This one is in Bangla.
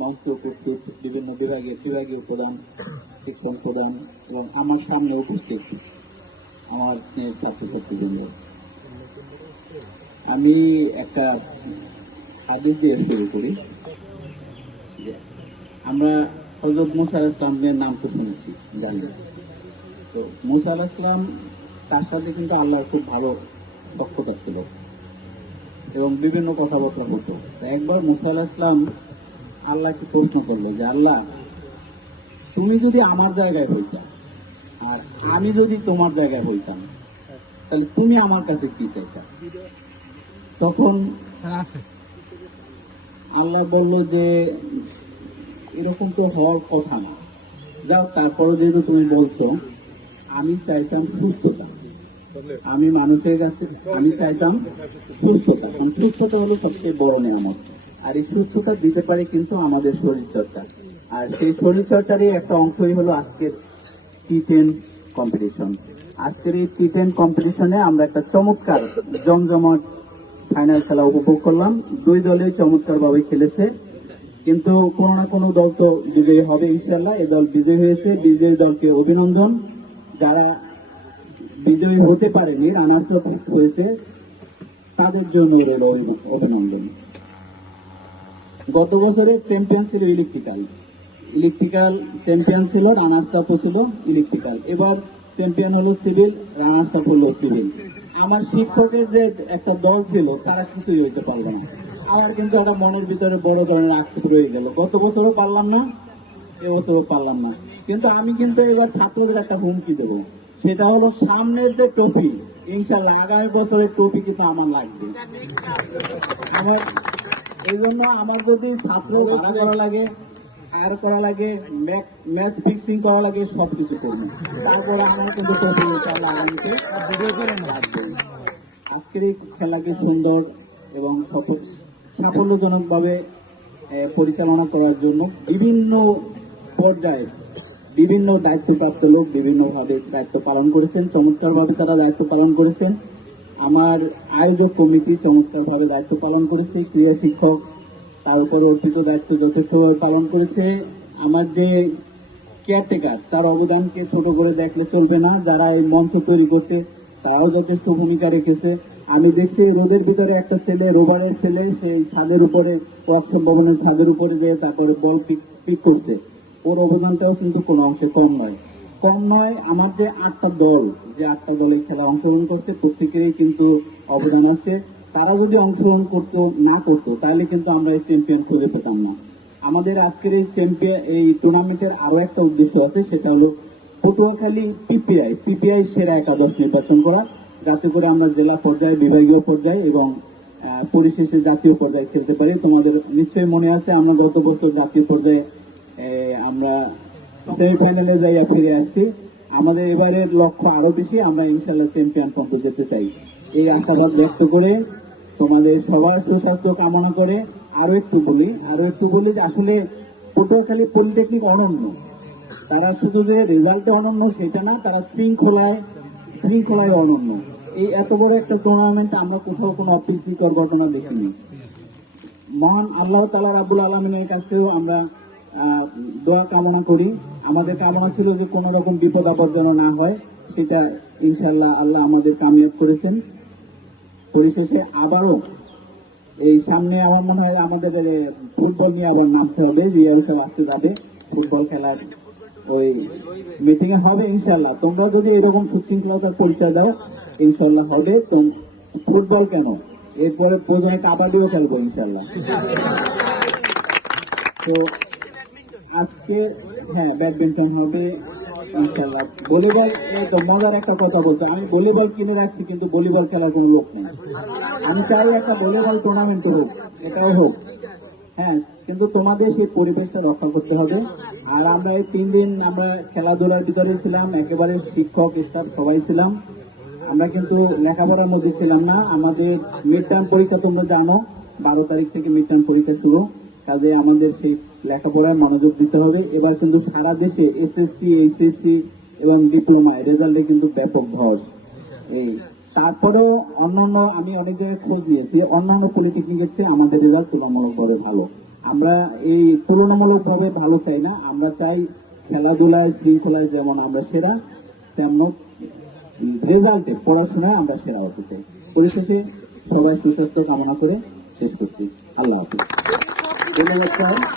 মঞ্চ প্রস্তুত, বিভিন্ন বিভাগীয় প্রধান, শিক্ষণ প্রদান এবং আমার সামনে উপস্থিত আমার স্নেহের ছাত্রছাত্রীবৃন্দ, আমি একটা হাদিস দিয়ে শুরু করি। আমরা হযরত মুসা আলাইহিস সালামের নাম তো শুনেছি, জানি। তো মুসা আলাইহিস সালাম, তার সাথে কিন্তু আল্লাহর খুব ভালো দক্ষতা ছিল এবং বিভিন্ন কথাবার্তা হতো। একবার মুসা আলাইহিস সালাম আল্লাহকে প্রশ্ন করলো যে, আল্লাহ, তুমি যদি আমার জায়গায় হইতাম আর আমি যদি তোমার জায়গায় হইতাম, তাহলে তুমি আমার কাছে কি চাইতা? তখন আল্লাহ বলল যে, এরকম তো হওয়ার কথা না। যাও, তারপরে যেহেতু তুমি বলছো, আমি চাইতাম সুস্থতা। আমি মানুষের কাছে আমি চাইতাম সুস্থতা, কারণ সুস্থতা হলো সবচেয়ে বড় নিয়ামত। আর এই সুস্থতা দিতে পারে কিন্তু আমাদের শরীরচর্চা। আর সেই শরীরচর্চারই একটা অংশই হলো আজকের T10 কম্পিটিশন। আজকের এই T10 কম্পিটিশনে আমরা একটা চমৎকার জমজমাট ফাইনাল খেলা উপভোগ করলাম। দুই দলই চমৎকার ভাবে খেলেছে, কিন্তু কোনো না কোনো দল তো বিজয়ী হবে ইনশাল্লাহ। এ দল বিজয়ী হয়েছে, বিজয়ী দলকে অভিনন্দন। যারা বিজয়ী হতে পারেনি, রানার্স আপ হয়েছে, তাদের জন্য রইল অভিনন্দন। গত বছরের চ্যাম্পিয়ন ছিল ইলেকট্রিক্যাল চ্যাম্পিয়ন ছিল, রানার্স আপ ছিল ইলেকট্রিক্যাল। এবার চ্যাম্পিয়ন হলো সিভিল, রানার্স আপ হলো সিভিল। আমার শিক্ষকের যে একটা দল ছিল, তারা কিছুই হইতে পারলো না। আমার কিন্তু একটা মনের ভিতরে বড় ধরনের আক্ষেপ রয়ে গেল। গত বছরও পারলাম না, এবছরও পারলাম না। কিন্তু আমি কিন্তু এবার ছাত্রদের একটা হুমকি দেবো, সেটা হলো সামনের যে ট্রফি, ইনশাল্লাহ আগামী বছরের ট্রফি কিন্তু আমার লাগবে। আমার এই জন্য আমার যদি ছাত্র ভাড়া করা লাগে, হায়ার করা লাগে, ম্যাচ ফিক্সিং করা লাগে, সবকিছু করবো। তারপরে আমার কিন্তু ট্রফি ইনশাল্লাহ আগামীতে লাগবে। আজকের এই খেলাকে সুন্দর এবং সাফল্যজনক ভাবে পরিচালনা করার জন্য বিভিন্ন পর্যায়ে বিভিন্ন দায়িত্বপ্রাপ্ত লোক বিভিন্নভাবে দায়িত্ব পালন করেছেন, চমৎকারভাবে তারা দায়িত্ব পালন করেছেন। আমার আয়োজক কমিটি চমৎকারভাবে দায়িত্ব পালন করেছে, ক্রীড়া শিক্ষক তার উপর অর্পিত দায়িত্ব যথেষ্টভাবে পালন করেছে। আমার যে কেয়ারটেকার, তার অবদানকে ছোট করে দেখলে চলবে না। যারা এই মঞ্চ তৈরি করছে, তারাও যথেষ্ট ভূমিকা রেখেছে। আমি দেখছি রোদের ভিতরে একটা ছেলে, রোবারের ছেলে, সেই ছাদের উপরে, ওয়ার্কশপ ভবনের ছাদের উপরে যে তারপরে বল পিক করছে, ওর অবদানটাও কিন্তু কোনো অংশে কম নয়। আমার যে 8টা দল, যে 8টা দলে খেলা অংশগ্রহণ করছে, প্রত্যেকেরই কিন্তু অবদান আছে। তারা যদি অংশগ্রহণ না করতো, তাহলে কিন্তু আমরা এই চ্যাম্পিয়ন খুঁজে পেতাম না। আমাদের আজকের এই টুর্নামেন্টের আরো একটা উদ্দেশ্য আছে, সেটা হলো পটুয়াখালী পিপিআই সেরা একাদশ নির্বাচন করা, যাতে করে আমরা জেলা পর্যায়ে, বিভাগীয় পর্যায়ে এবং পরিশেষে জাতীয় পর্যায়ে খেলতে পারি। তোমাদের নিশ্চয়ই মনে আছে, আমরা গত বছর জাতীয় পর্যায়ে আমরা সেমিফাইনালে যাইয়া ফিরে আসছি। আমাদের এবারের লক্ষ্য আরো বেশি, আমরা ইনশাল্লাহ চ্যাম্পিয়ন পর্যন্ত যেতে চাই। এই আশাবাদ ব্যক্ত করে তোমাদের সবার সুস্বাস্থ্য কামনা করে আরো একটু বলি যে আসলে পটুয়াখালী পলিটেকনিক অনন্য। তারা শুধু যে রেজাল্টে অনন্য সেটা না, তারা শৃঙ্খলায় অনন্য। এই এত বড় একটা টুর্নামেন্ট আমরা কোথাও কোনো অপ্রীতিকর ঘটনা দেখিনি। মহান আল্লাহ তাআলা রাব্বুল আলামিনের কাছেও আমরা দোয়া কামনা করি। আমাদের কামনা ছিল যে কোনো রকম বিপদ আপদ যেন না হয়, সেটা ইনশাল্লাহ আল্লাহ আমাদের কামিয়াব করেছেন। পরিশেষে আবারও এই সামনে আমার মনে হয় আমাদের ফুটবল নিয়ে আবার নামতে হবে, রিহার্সাল আসতে যাবে, ফুটবল খেলার ওই মিটিং এ হবে ইনশাল্লাহ। তোমরা যদি এরকম সুশৃঙ্খলতার পরিচয় দাও, ইনশাল্লাহ হবে। ফুটবল কেন, এরপরে প্রয়োজনে কাবাডিও খেলবো ইনশাল্লাহ। তো আজকে ব্যাডমিন্টন হবে ইনশাল্লাহ। ভলিবল, তো মজার একটা কথা বলতে, আমি ভলিবল কিনে রাখছি, কিন্তু ভলিবল খেলার কোনো লোক নেই। আমি চাই একটা ভলিবল টুর্নামেন্ট হোক, এটাও হোক, কিন্তু তোমাদের সেই পরিবেশটা রক্ষা করতে হবে। আর আমরা এই 3 দিন আমরা খেলাধুলার ভিতরে ছিলাম, একেবারে শিক্ষক স্টাফ সবাই ছিলাম। আমরা কিন্তু লেখাপড়ার মধ্যে ছিলাম না। আমাদের মিড টার্ম পরীক্ষা তোমরা জানো, 12 তারিখ থেকে মিড টার্ম পরীক্ষা শুরু। কাজে আমাদের সেই লেখাপড়ায় মনোযোগ দিতে হবে। এবার কিন্তু সারা দেশে এসএসসি, এইচএসসি এবং ডিপ্লোমায় রেজাল্টে কিন্তু ব্যাপক ধস। তারপরেও অন্যান্য, আমি অনেক জায়গায় খোঁজ নিয়েছি, অন্যান্য পলিটেকনিকের চেয়ে আমাদের রেজাল্ট তুলনামূলকভাবে ভালো। আমরা এই তুলনামূলকভাবে ভালো চাই না, আমরা চাই খেলাধুলায় শৃঙ্খলায় যেমন আমরা সেরা, তেমন রেজাল্টে পড়াশোনায় আমরা সেরা হতে চাই। পরিশেষে সবাই সুস্বাস্থ্য কামনা করে শেষ করছি। আল্লাহ হাফিজ। ধন্যবাদ স্যার।